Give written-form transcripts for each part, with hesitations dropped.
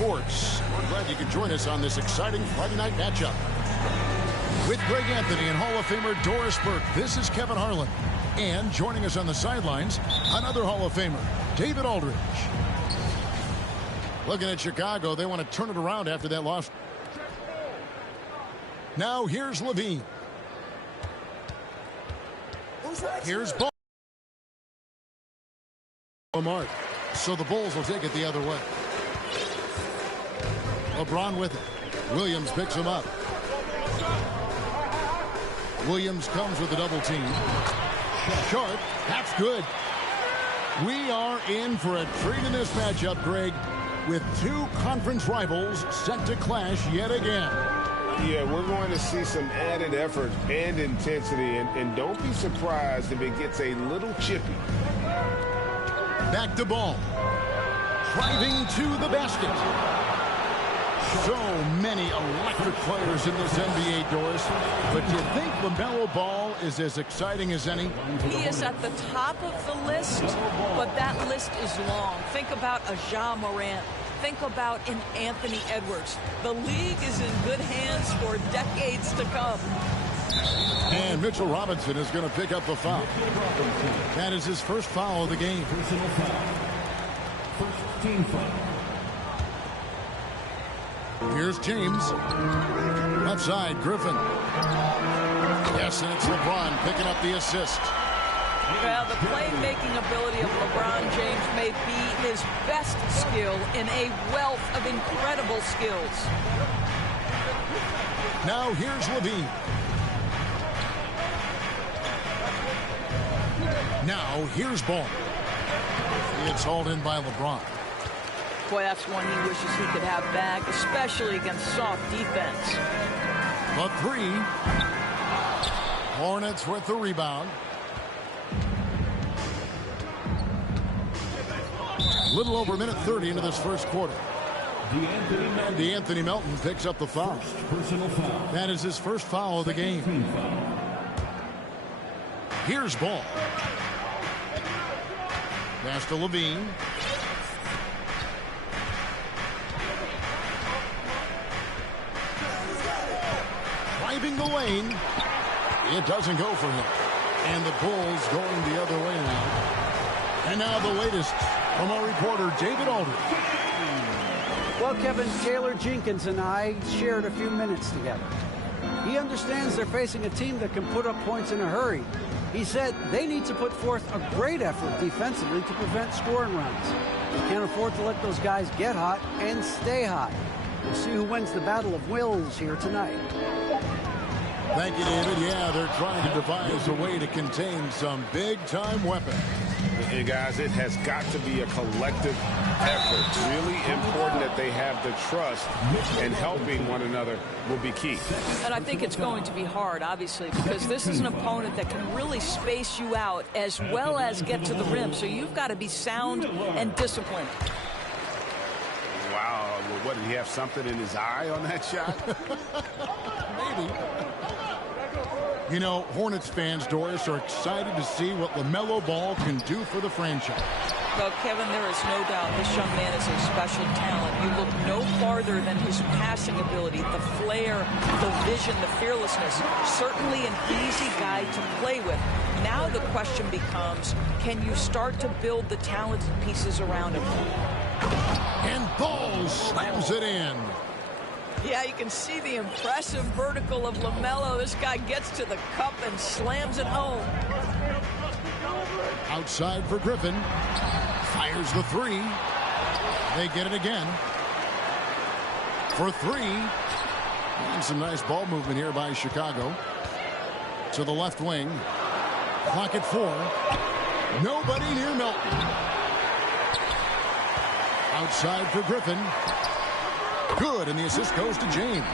Sports. We're glad you could join us on this exciting Friday night matchup. With Greg Anthony and Hall of Famer Doris Burke, this is Kevin Harlan. And joining us on the sidelines, another Hall of Famer, David Aldridge. Looking at Chicago, they want to turn it around after that loss. Now here's Levine. Here's Ball. Mark. So the Bulls will take it the other way. LeBron with it. Williams picks him up. Williams comes with a double team. Sharp, that's good. We are in for a treat in this matchup, Greg, with two conference rivals set to clash yet again. Yeah, we're going to see some added effort and intensity, and don't be surprised if it gets a little chippy. Back to Ball. Driving to the basket. So many electric players in this NBA, Doris. But do you think LaMelo Ball is as exciting as any? He is at the top of the list, but that list is long. Think about a Ja Morant. Think about an Anthony Edwards. The league is in good hands for decades to come. And Mitchell Robinson is going to pick up the foul. That is his first foul of the game. Personal foul. First team foul. Here's James. Left side, Griffin. Yes, and it's LeBron picking up the assist. Well, the playmaking ability of LeBron James may be his best skill in a wealth of incredible skills. Now here's Levine. Now here's Ball. It's hauled in by LeBron. Boy, that's one he wishes he could have back, especially against soft defense. The three. Hornets with the rebound. Little over a minute 30 into this first quarter. DeAnthony Melton picks up the foul. Personal foul. That is his first foul of the game. Here's Ball. Pass to Levine. Driving the lane. It doesn't go for him. And the Bulls going the other way now. And now the latest from our reporter, David Aldridge. Well, Kevin, Taylor Jenkins and I shared a few minutes together. He understands they're facing a team that can put up points in a hurry. He said they need to put forth a great effort defensively to prevent scoring runs. They can't afford to let those guys get hot and stay hot. We'll see who wins the battle of wills here tonight. Thank you, David. Yeah, they're trying to devise a way to contain some big-time weapons. And guys, it has got to be a collective effort. It's really important that they have the trust, and helping one another will be key. And I think it's going to be hard, obviously, because this is an opponent that can really space you out as well as get to the rim. So you've got to be sound and disciplined. Wow. Well, what, did he have something in his eye on that shot? Maybe. You know, Hornets fans, Doris, are excited to see what LaMelo Ball can do for the franchise. Well, Kevin, there is no doubt this young man is a special talent. You look no farther than his passing ability, the flair, the vision, the fearlessness. Certainly an easy guy to play with. Now the question becomes, can you start to build the talented pieces around him? And Ball slams it in. Yeah, you can see the impressive vertical of LaMelo. This guy gets to the cup and slams it home. Outside for Griffin. Fires the three. They get it again. For three. And some nice ball movement here by Chicago. To the left wing. Clock at 4. Nobody near Melton. Outside for Griffin. Good, and the assist goes to James.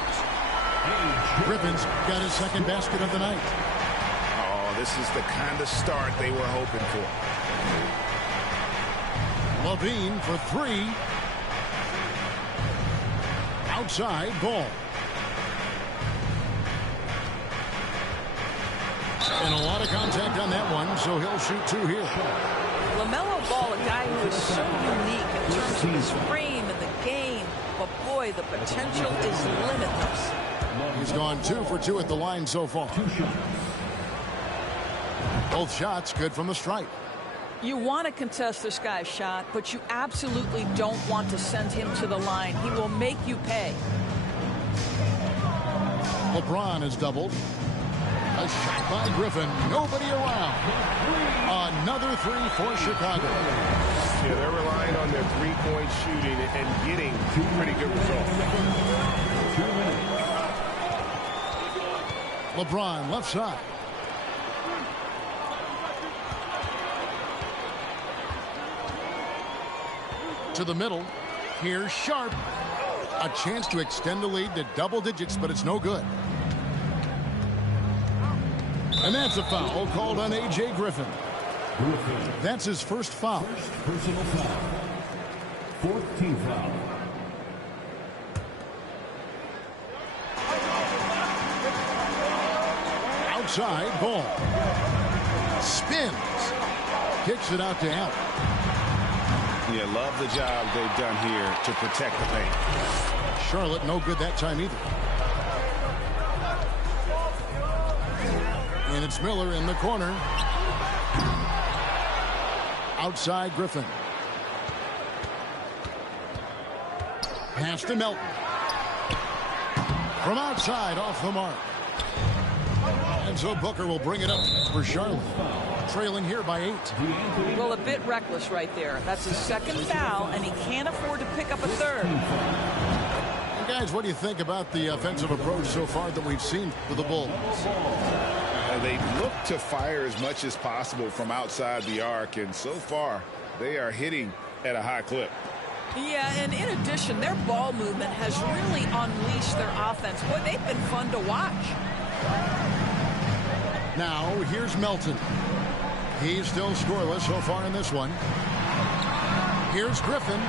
Griffin's got his second basket of the night. Oh, this is the kind of start they were hoping for. Levine for three. Outside, Ball. And a lot of contact on that one, so he'll shoot two here. LaMelo Ball, a guy who is so unique in terms of his frame and the game. but boy, the potential is limitless. He's gone 2 for 2 at the line so far. Both shots good from the stripe. You want to contest this guy's shot, but you absolutely don't want to send him to the line. He will make you pay. LeBron is doubled. A shot by Griffin. Nobody around. Another 3 for Chicago. Yeah, they're relying on their three-point shooting and getting pretty good results. LeBron left side. To the middle. Here's Sharp. A chance to extend the lead to double digits, but it's no good. And that's a foul called on A.J. Griffin. That's his first foul. First personal foul. 4th team foul. Outside ball. Spins. Kicks it out to Allen. Yeah, love the job they've done here to protect the paint. Charlotte no good that time either. And it's Miller in the corner. Outside Griffin. Pass to Melton. From outside off the mark. And so Booker will bring it up for Charlotte. Trailing here by 8. Well, a bit reckless right there. That's his second foul, and he can't afford to pick up a third. And guys, what do you think about the offensive approach so far that we've seen for the Bulls? They look to fire as much as possible from outside the arc, and so far they are hitting at a high clip. Yeah, and in addition, their ball movement has really unleashed their offense. Boy, they've been fun to watch. Now, here's Melton. He's still scoreless so far in this one. Here's Griffin.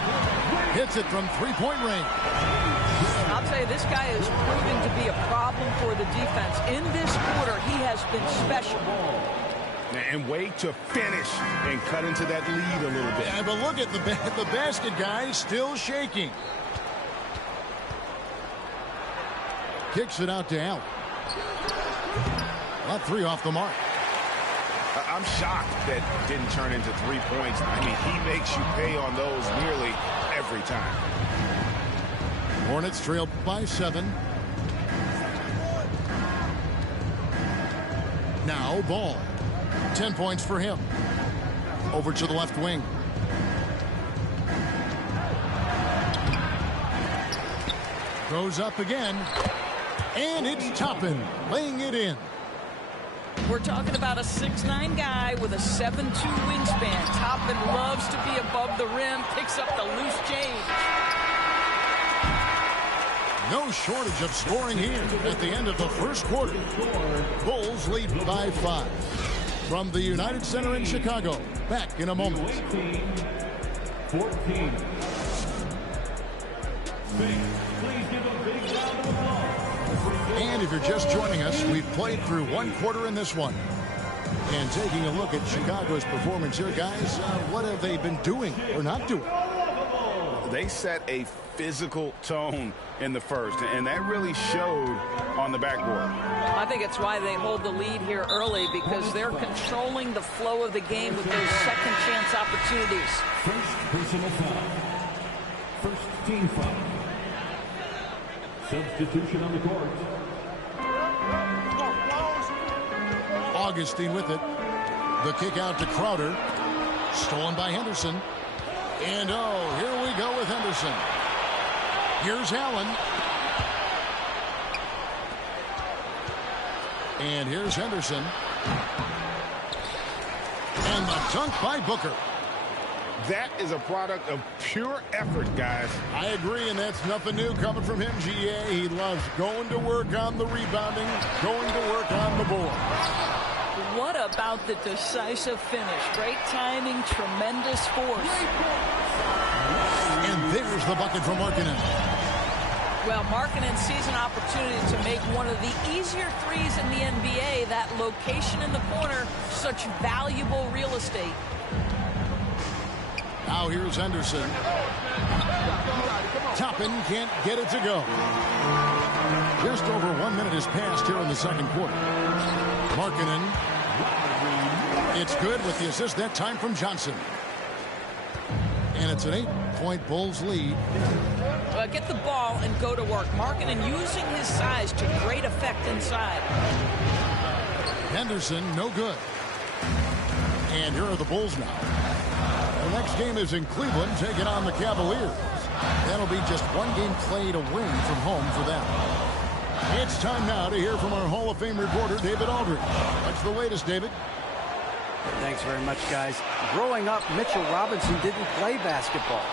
Hits it from three-point range. I'll tell you, this guy is proving to be a problem for the defense. In this quarter, he has been special. And wait to finish and cut into that lead a little bit. Yeah, but look at the basket guy still shaking. Kicks it out to Allen. Not 3 off the mark. I'm shocked that didn't turn into 3 points. I mean, he makes you pay on those nearly every time. Hornets trailed by 7. Now Ball. 10 points for him. Over to the left wing. Goes up again. And it's Toppin laying it in. We're talking about a 6'9" guy with a 7'2" wingspan. Toppin loves to be above the rim, picks up the loose change. No shortage of scoring here at the end of the first quarter. Bulls lead by 5. From the United Center in Chicago. Back in a moment. 14. And if you're just joining us, we've played through one quarter in this one. And taking a look at Chicago's performance here, guys, what have they been doing or not doing? They set a physical tone in the first, and that really showed on the backboard. I think it's why they hold the lead here early, because they're controlling the flow of the game with those second chance opportunities. First personal foul. First team foul. Substitution on the court. Augustine with it. The kick out to Crowder. Stolen by Henderson. And oh, here we go with Henderson. Here's Allen. And here's Henderson. And the dunk by Booker. That is a product of pure effort, guys. I agree, and that's nothing new coming from him, GA. He loves going to work on the rebounding, going to work on the board. What about the decisive finish? Great timing, tremendous force. And there's the bucket from Markkanen. Well, Markkanen sees an opportunity to make one of the easier threes in the NBA. That location in the corner, such valuable real estate. Now here's Henderson. Toppin can't get it to go. Just over 1 minute has passed here in the second quarter. Markkanen. It's good with the assist that time from Johnson. And it's an 8-point Bulls lead. Get the ball and go to work. Markkanen using his size to great effect inside. Henderson, no good. And here are the Bulls now. The next game is in Cleveland, taking on the Cavaliers. That'll be just one game played away from home for them. It's time now to hear from our Hall of Fame reporter, David Aldridge. What's the latest, David? Thanks very much, guys. Growing up, Mitchell Robinson didn't play basketball,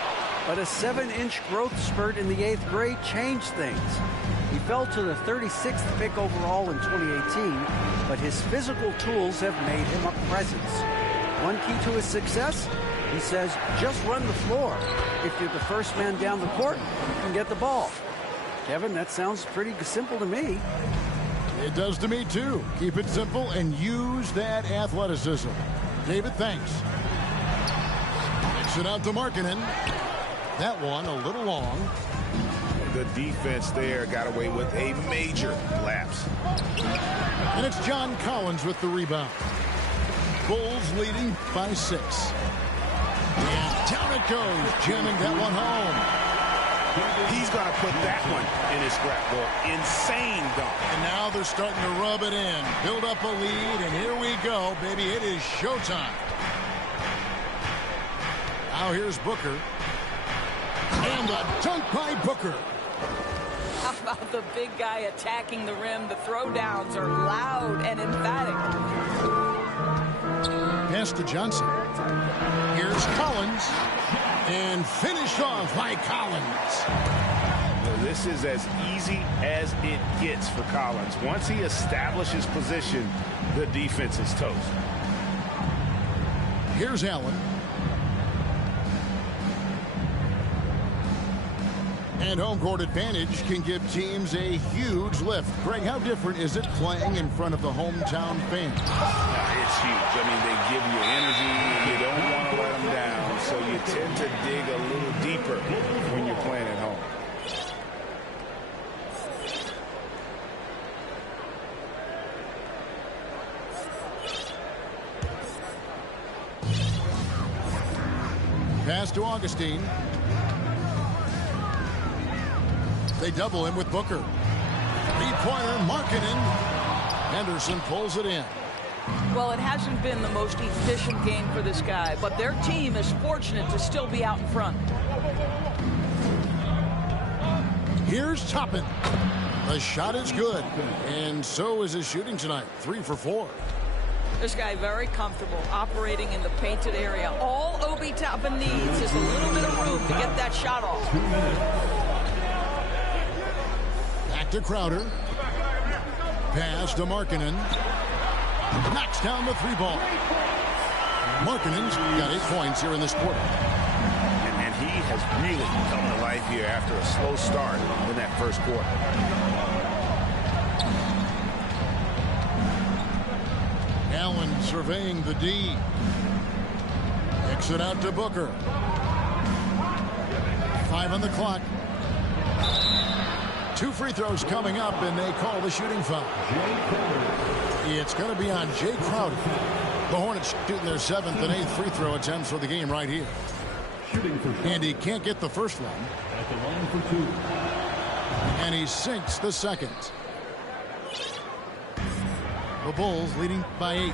but a 7-inch growth spurt in the 8th grade changed things. He fell to the 36th pick overall in 2018, but his physical tools have made him a presence. One key to his success? He says, just run the floor. If you're the first man down the court, you can get the ball. Kevin, that sounds pretty simple to me. It does to me, too. Keep it simple and use that athleticism. David, thanks. Kicks it out to Markkanen. That one a little long. The defense there got away with a major lapse. And it's John Collins with the rebound. Bulls leading by 6. And down it goes, jamming that one home. He's going to put that one in his scrapbook. Insane dunk. And now they're starting to rub it in. Build up a lead, and here we go, baby. It is showtime. Now here's Booker. And the dunk by Booker. How about the big guy attacking the rim? The throwdowns are loud and emphatic. Pass to Johnson. Here's Collins. And finished off by Collins. Well, this is as easy as it gets for Collins. Once he establishes position, the defense is toast. Here's Allen. And home court advantage can give teams a huge lift. Greg, how different is it playing in front of the hometown fans? It's huge. I mean, they give you energy. You don't want to let them down. So you tend to dig a little deeper when you're playing at home. Pass to Augustine. They double him with Booker. Three-pointer, Markkanen. Henderson pulls it in. Well, it hasn't been the most efficient game for this guy, but their team is fortunate to still be out in front. Here's Toppin. The shot is good, and so is his shooting tonight. 3 for 4. This guy very comfortable operating in the painted area. All Obi Toppin needs is a little bit of room to get that shot off. Back to Crowder. Pass to Markkanen. Knocks down the 3 ball. Markkanen's got 8 points here in this quarter. And he has really come to life here after a slow start in that first quarter. Allen surveying the D. Kicks it out to Booker. 5 on the clock. 2 free throws coming up, and they call the shooting foul. It's going to be on Jay Crowder. The Hornets shooting their 7th and 8th free throw attempts for the game right here. And he can't get the first one. At the line for 2. And he sinks the second. The Bulls leading by 8.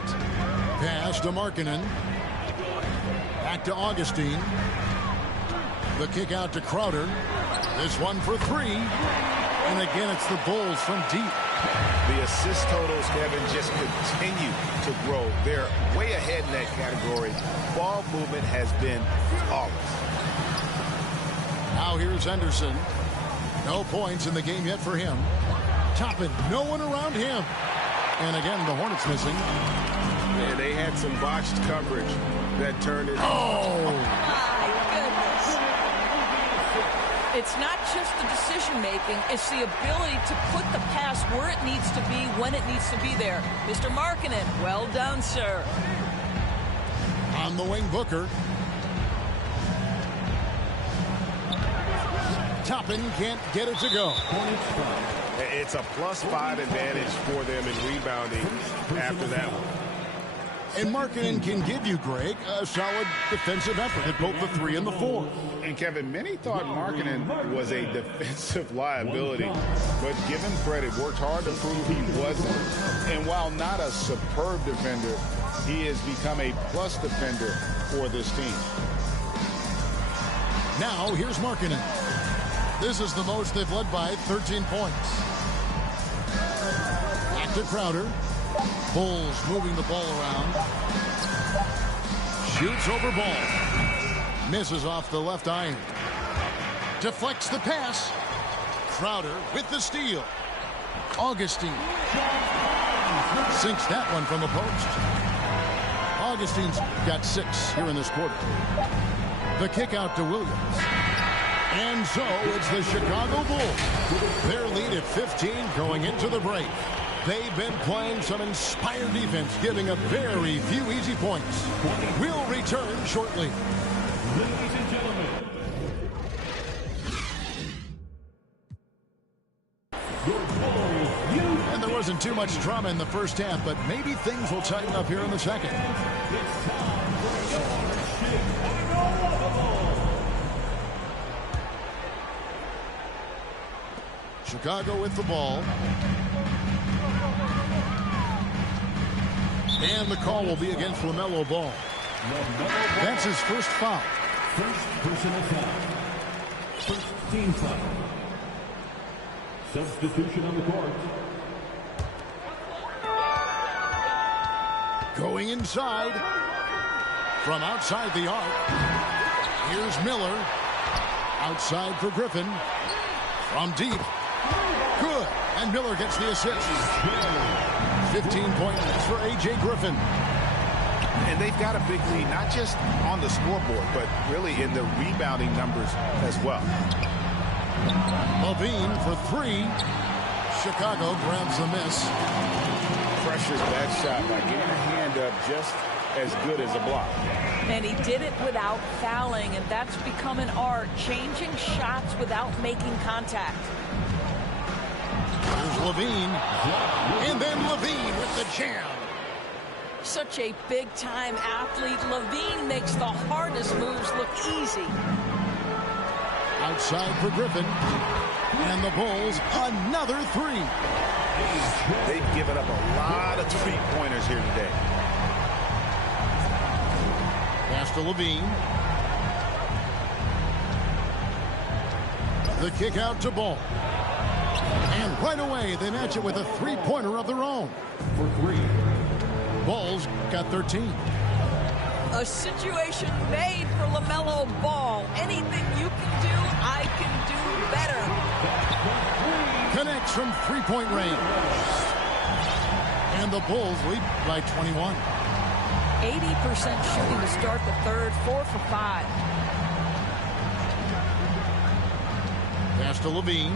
Pass to Markkanen. Back to Augustine. The kick out to Crowder. This one for 3. And again, it's the Bulls from deep. The assist totals, Kevin, just continue to grow. They're way ahead in that category. Ball movement has been flawless. Now here's Henderson. No points in the game yet for him. Toppin, no one around him. And again, the Hornets missing. And they had some botched coverage that turned it. Oh! It's not just the decision-making, it's the ability to put the pass where it needs to be, when it needs to be there. Mr. Markkanen, well done, sir. On the wing, Booker. Toppin can't get it to go. It's a +5 advantage for them in rebounding after that one. And Markkanen can give you, Greg, a solid defensive effort at both the 3 and the 4. And Kevin, many thought Markkanen was a defensive liability, but give him credit, worked hard to prove he wasn't. And while not a superb defender, he has become a plus defender for this team. Now, here's Markkanen. This is the most they've led by 13 points. Back to Crowder. Bulls moving the ball around. Shoots over ball. Misses off the left iron. Deflects the pass. Crowder with the steal. Augustine sinks that one from the post. Augustine's got 6 here in this quarter. The kick out to Williams. And so it's the Chicago Bulls. Their lead at 15 going into the break. They've been playing some inspired defense, giving up very few easy points. We'll return shortly. Ladies and gentlemen, and there wasn't too much drama in the first half, but maybe things will tighten up here in the second. Chicago with the ball. And the call will be against LaMelo Ball. That's his first foul. first personal foul. First team foul. Substitution on the court. Going inside. From outside the arc. Here's Miller. Outside for Griffin. From deep. Good. And Miller gets the assist. 15 points for A.J. Griffin. And they've got a big lead, not just on the scoreboard, but really in the rebounding numbers as well. Levine for 3. Chicago grabs the miss. Pressures that shot by getting a hand up just as good as a block. And he did it without fouling, and that's become an art, changing shots without making contact. Here's Levine. And then Levine with the jam. Such a big-time athlete. Levine makes the hardest moves look easy. Outside for Griffin. And the Bulls, another 3. They've given up a lot of three-pointers here today. Pass to Levine. The kick out to Ball. And right away, they match it with a three-pointer of their own. For 3. Bulls got 13. A situation made for LaMelo Ball. Anything you can do, I can do better. Connects from three-point range. And the Bulls lead by 21. 80% shooting to start the third, 4 for 5. Pass to Levine.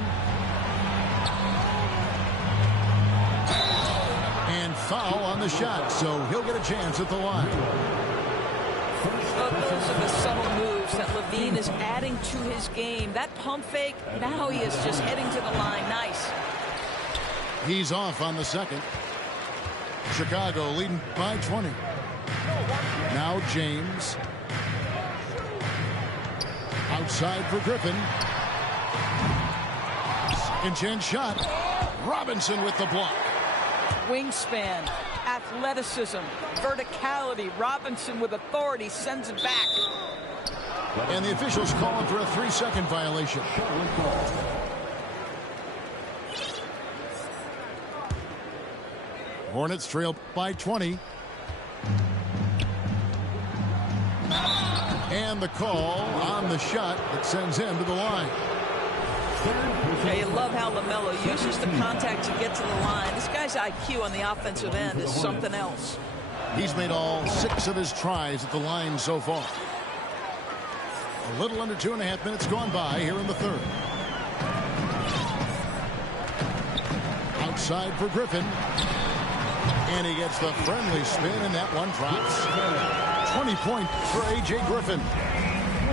And foul on the shot, so he'll get a chance at the line. Those are the subtle moves that Levine is adding to his game. That pump fake, now he is just heading to the line. Nice. He's off on the second. Chicago leading by 20. Now James. Outside for Griffin. Second chance shot. Robinson with the block. Wingspan, athleticism, verticality. Robinson with authority sends it back. And the officials calling for a 3-second violation. Hornets trail by 20. And the call on the shot that sends him to the line. Yeah, you love how LaMelo uses the contact to get to the line. This guy's IQ on the offensive end is something else. He's made all 6 of his tries at the line so far. A little under 2.5 minutes gone by here in the third. Outside for Griffin. And he gets the friendly spin, and that one drops. 20 points for A.J. Griffin.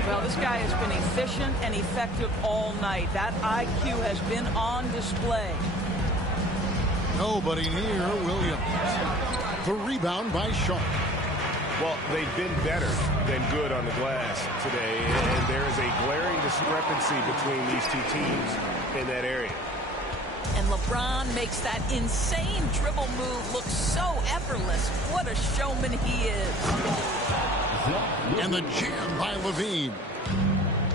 Well, this guy has been efficient and effective all night. That IQ has been on display. Nobody near Williams. The rebound by Sharp. Well, they've been better than good on the glass today, and there is a glaring discrepancy between these two teams in that area. And LeBron makes that insane dribble move look so effortless. What a showman he is. And the jam by Levine.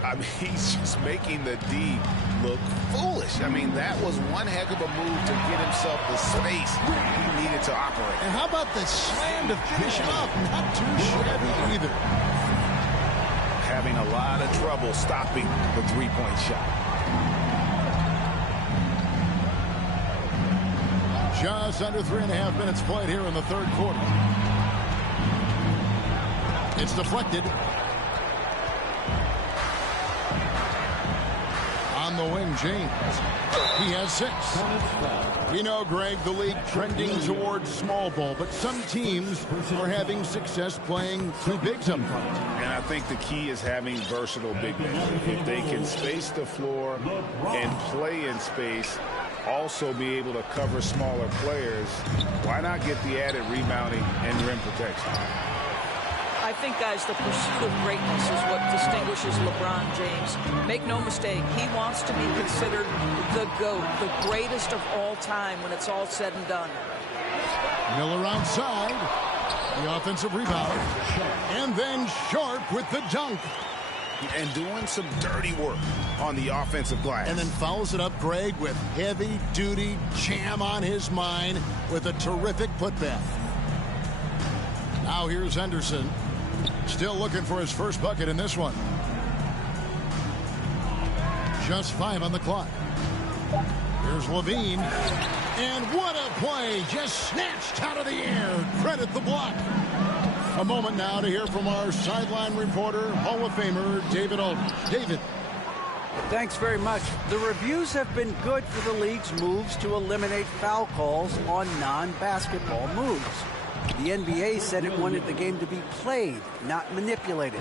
I mean, he's just making the D look foolish. I mean, that was one heck of a move to get himself the space he needed to operate. And how about the slam to finish it off? Not too shabby either. Having a lot of trouble stopping the three-point shot. Just under 3.5 minutes played here in the third quarter. It's deflected. On the wing, James. He has 6. We know, Greg, the league trending towards small ball, but some teams are having success playing two bigs up front. And I think the key is having versatile big men. If they can space the floor and play in space, also be able to cover smaller players, why not get the added rebounding and rim protection? I think, guys, the pursuit of greatness is what distinguishes LeBron James. Make no mistake, he wants to be considered the GOAT, the greatest of all time when it's all said and done. Miller outside. The offensive rebound. And then Sharp with the dunk. And doing some dirty work on the offensive glass. And then follows it up, Greg, with heavy-duty jam on his mind with a terrific putback. Now here's Henderson. Still looking for his first bucket in this one. Just 5 on the clock. Here's Levine. And what a play. Just snatched out of the air. Credit the block. A moment now to hear from our sideline reporter, Hall of Famer David Aldridge. David. Thanks very much. The reviews have been good for the league's moves to eliminate foul calls on non-basketball moves. The NBA said it wanted the game to be played, not manipulated.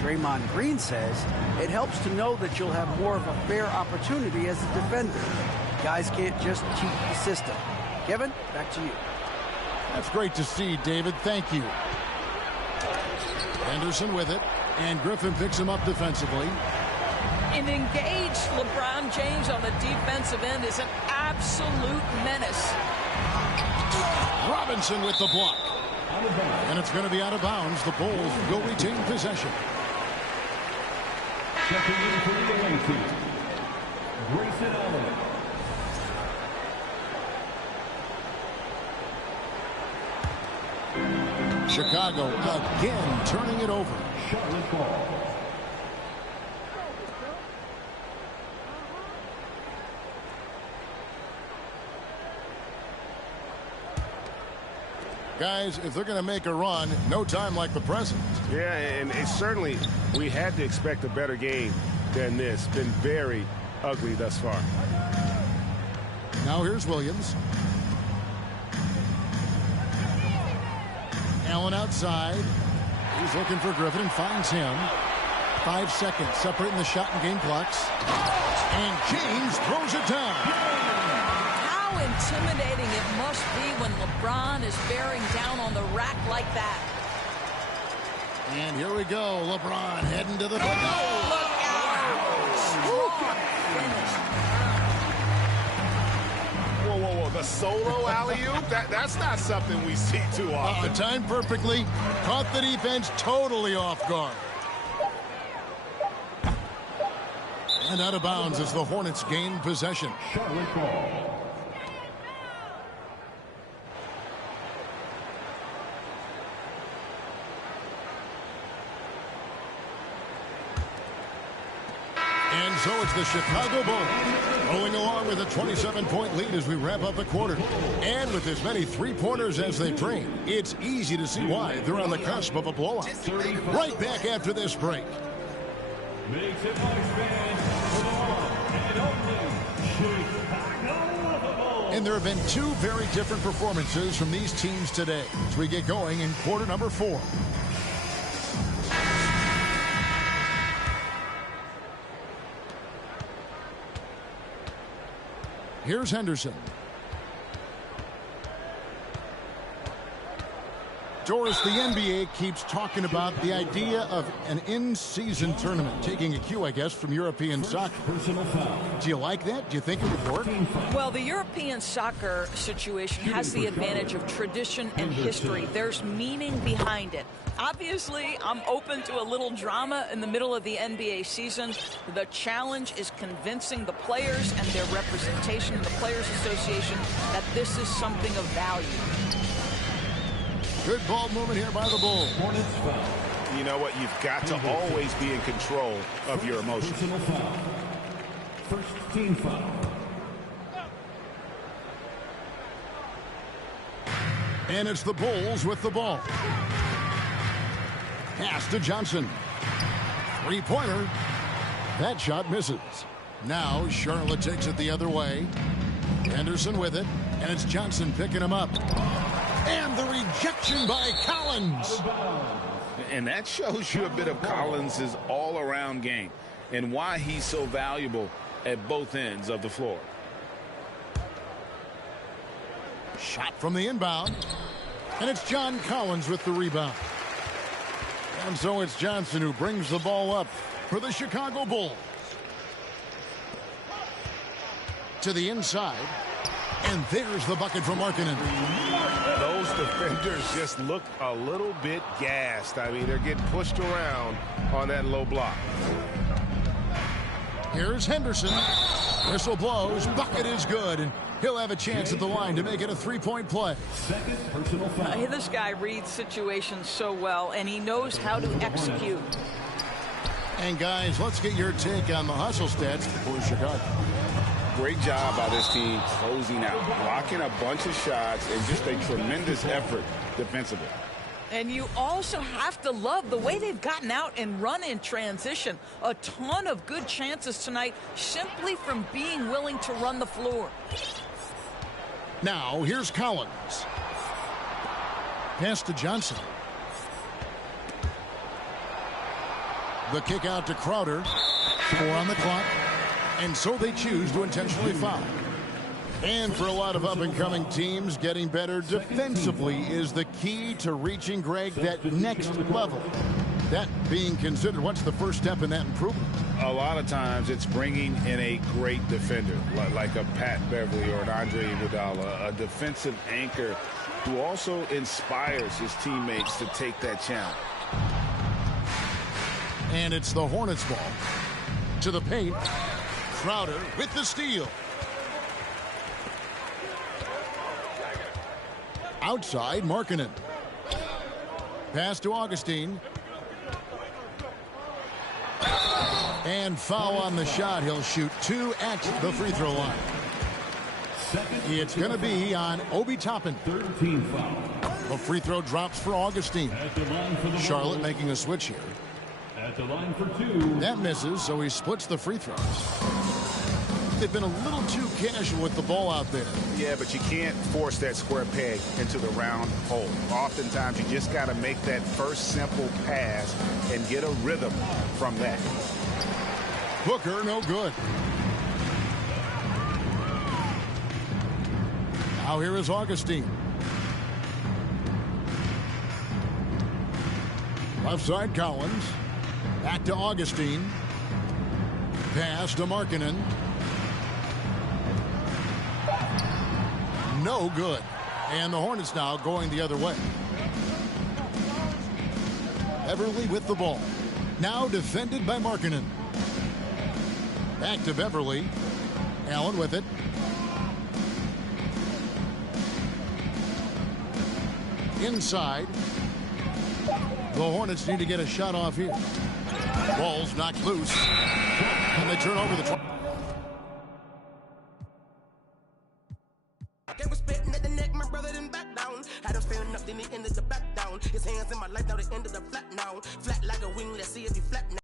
Draymond Green says it helps to know that you'll have more of a fair opportunity as a defender. Guys can't just cheat the system. Kevin, back to you. That's great to see, David. Thank you. Henderson with it, and Griffin picks him up defensively. An engaged LeBron James on the defensive end is an absolute menace. Robinson with the block. And it's going to be out of bounds. The Bulls will retain possession. Checking in for the away team, Grayson Allen. Chicago again turning it over. Charlotte ball. Guys, if they're going to make a run, no time like the present. Yeah, and certainly we had to expect a better game than this. Been very ugly thus far. Now here's Williams. Allen outside. He's looking for Griffin and finds him. 5 seconds separating the shot and game clocks. And James throws it down. How intimidating it must be when LeBron is bearing down on the rack like that. And here we go. LeBron heading to the Look out! Strong finish. Whoa, whoa, whoa. The solo alley-oop? That's not something we see too often. Timed perfectly. Caught the defense totally off guard. And out of bounds as the Hornets gain possession. Charlotte ball. And so it's the Chicago Bulls rolling along with a 27-point lead as we wrap up the quarter. And with as many three-pointers as they bring, it's easy to see why they're on the cusp of a blowout. Right back after this break. Makes it nice fan for the one and only Chicago Bulls. And there have been two very different performances from these teams today as we get going in quarter number 4. Here's Henderson. Doris, the NBA keeps talking about the idea of an in-season tournament, taking a cue, I guess, from European soccer. Do you like that? Do you think it would work? Well, the European soccer situation has the advantage of tradition and history. There's meaning behind it. Obviously, I'm open to a little drama in the middle of the NBA season. The challenge is convincing the players and their representation in the Players Association that this is something of value. Good ball movement here by the Bulls. You know what? You've got to always be in control of your emotions. First team foul. And it's the Bulls with the ball. Pass to Johnson. Three-pointer. That shot misses. Now Charlotte takes it the other way. Henderson with it. And it's Johnson picking him up. And the rejection by Collins. And that shows you a bit of Collins' all-around game and why he's so valuable at both ends of the floor. Shot from the inbound. And it's John Collins with the rebound. And so it's Johnson who brings the ball up for the Chicago Bulls. To the inside. And there's the bucket from Markkanen. Those defenders just look a little bit gassed. I mean, they're getting pushed around on that low block. Here's Henderson. Whistle blows. Bucket is good. And he'll have a chance at the line to make it a three-point play. Second personal foul. This guy reads situations so well, and he knows how to execute. And, guys, let's get your take on the hustle stats for Chicago. Great job by this team closing out, blocking a bunch of shots, and just a tremendous effort defensively. And you also have to love the way they've gotten out and run in transition. A ton of good chances tonight simply from being willing to run the floor. Now, here's Collins. Pass to Johnson. The kick out to Crowder. 4 on the clock. And so they choose to intentionally foul. And for a lot of up-and-coming teams, getting better defensively is the key to reaching, Greg, that next level. That being considered, what's the first step in that improvement? A lot of times it's bringing in a great defender, like a Pat Beverly or an Andre Iguodala, a defensive anchor who also inspires his teammates to take that challenge. And it's the Hornets ball. To the paint. Crowder with the steal. Outside, Markkanen. Pass to Augustine. And foul on the shot. He'll shoot 2 at the free throw line. It's going to be on Obi Toppin. 13 foul. The free throw drops for Augustine. Charlotte making a switch here. At the line for 2. That misses, so he splits the free throws. They've been a little too casual with the ball out there. Yeah, but you can't force that square peg into the round hole. Oftentimes, you just got to make that first simple pass and get a rhythm from that. Booker, no good. Now here is Augustine. Left side, Collins. Back to Augustine. Pass to Markkanen. No good. And the Hornets now going the other way. Beverly with the ball. Now defended by Markkanen. Back to Beverly. Allen with it. Inside. The Hornets need to get a shot off here. Ball's knocked loose. And they turn over the try. They was spitting at the neck, my brother didn't back down. Had him standing up, then he ended the back down. His hands in my life, now they ended up flat now. Flat like a wing, let's see if he flat now.